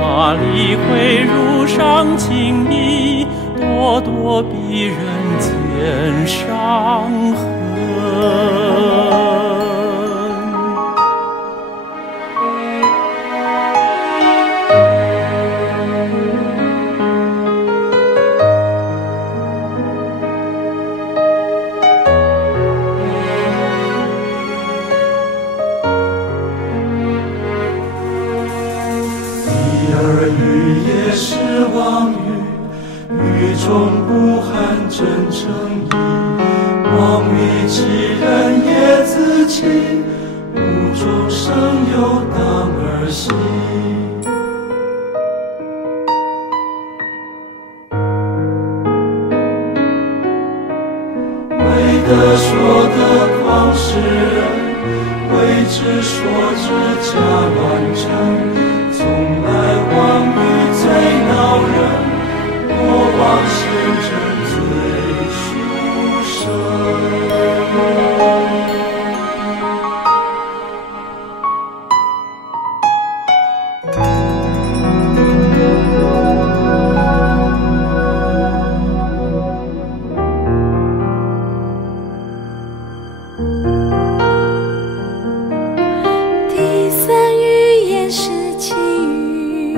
马里会如上情意，朵朵逼人见伤痕。儿语也是妄语，语中不含真诚意。妄语欺人也自欺，无中生有当儿戏。为得说得狂世人，为之说之假乱真。从来妄语最恼人，过往先真最殊胜。第三语言是祈语，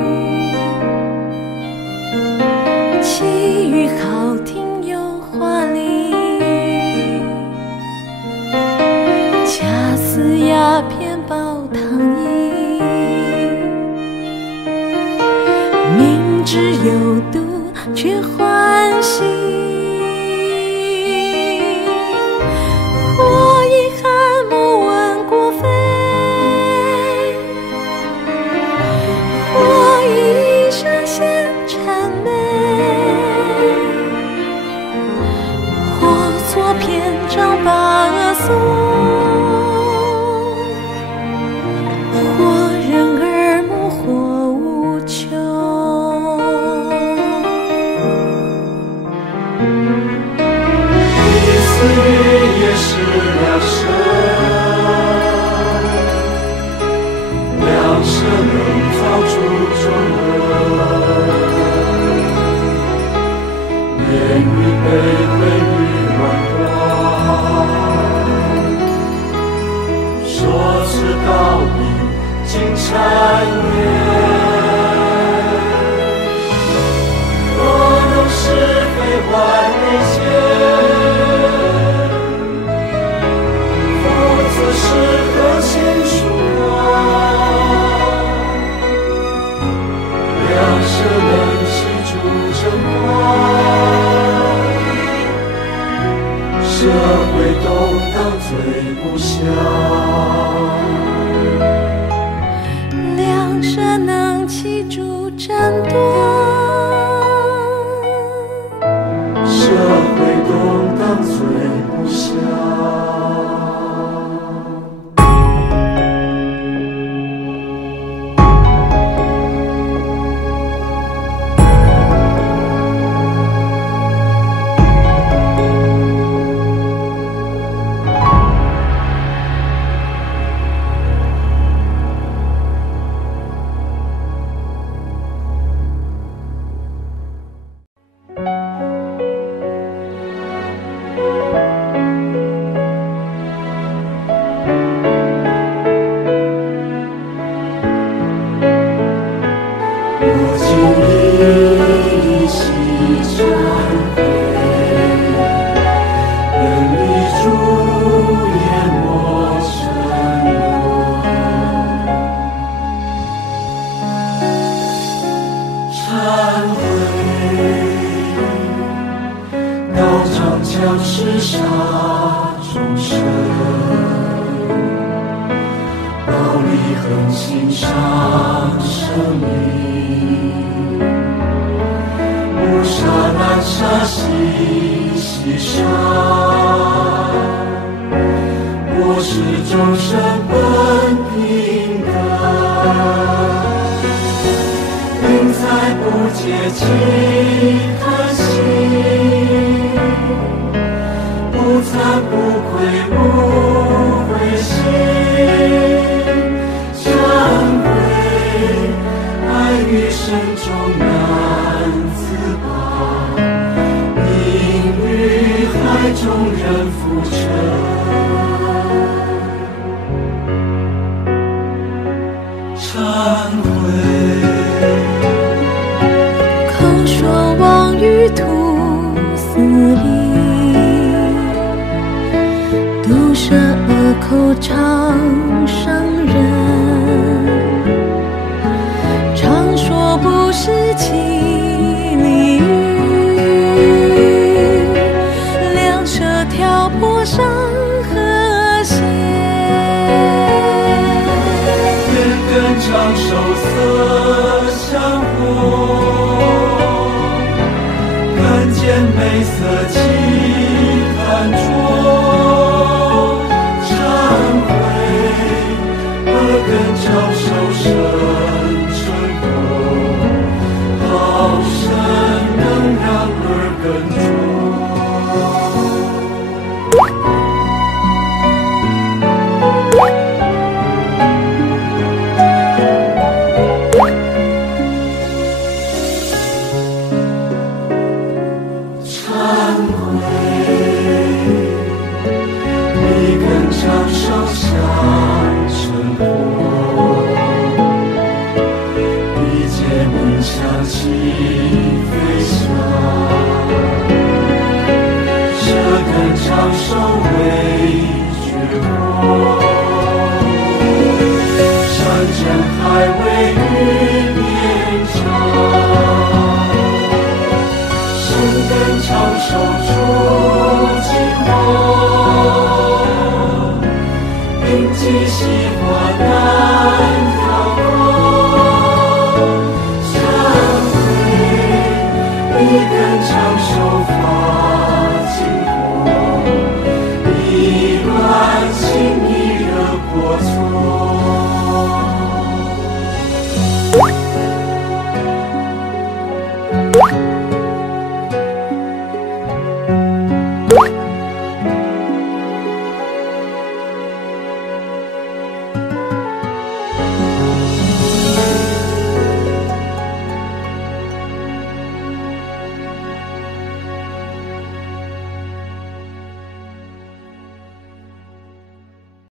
祈语好听又华丽，恰似鸦片煲汤饮，明知有毒却欢喜。或遗憾莫问过非，或以一生献谄媚，或错篇章把恶颂，或人耳目，或无穷。第四语也是良舌，良舌能造出众恶。言语卑微与乱断，说辞道义尽谗言。我能是非万内见，夫子是何先书观？良舌能记住正观，社会动荡最不祥。良舌能记住争端，社会动荡最不祥。我今一息忏悔，愿你主淹没沉沦。忏悔，道场将弑杀众生，暴力横行杀生灵。无杀难杀息杀，我是众生本平等，应在不解其贪心，不惭不愧不悔心，忏悔爱与生中难自拔，因与海中人浮沉，忏悔。口说妄语吐司利，毒舌恶口常伤人，常说不是其理语，两舌挑拨伤和谐，眼跟长手色相活，看见美色起贪着，忏悔恶根长手生成果，好生能让恶根着。长手相成火，一结冥想起飞翔，这根长手为绝活，山珍海味与绵长，生根长手出金火，并记西瓜难挑过，忏悔一根长手发金火，意乱情意惹过错。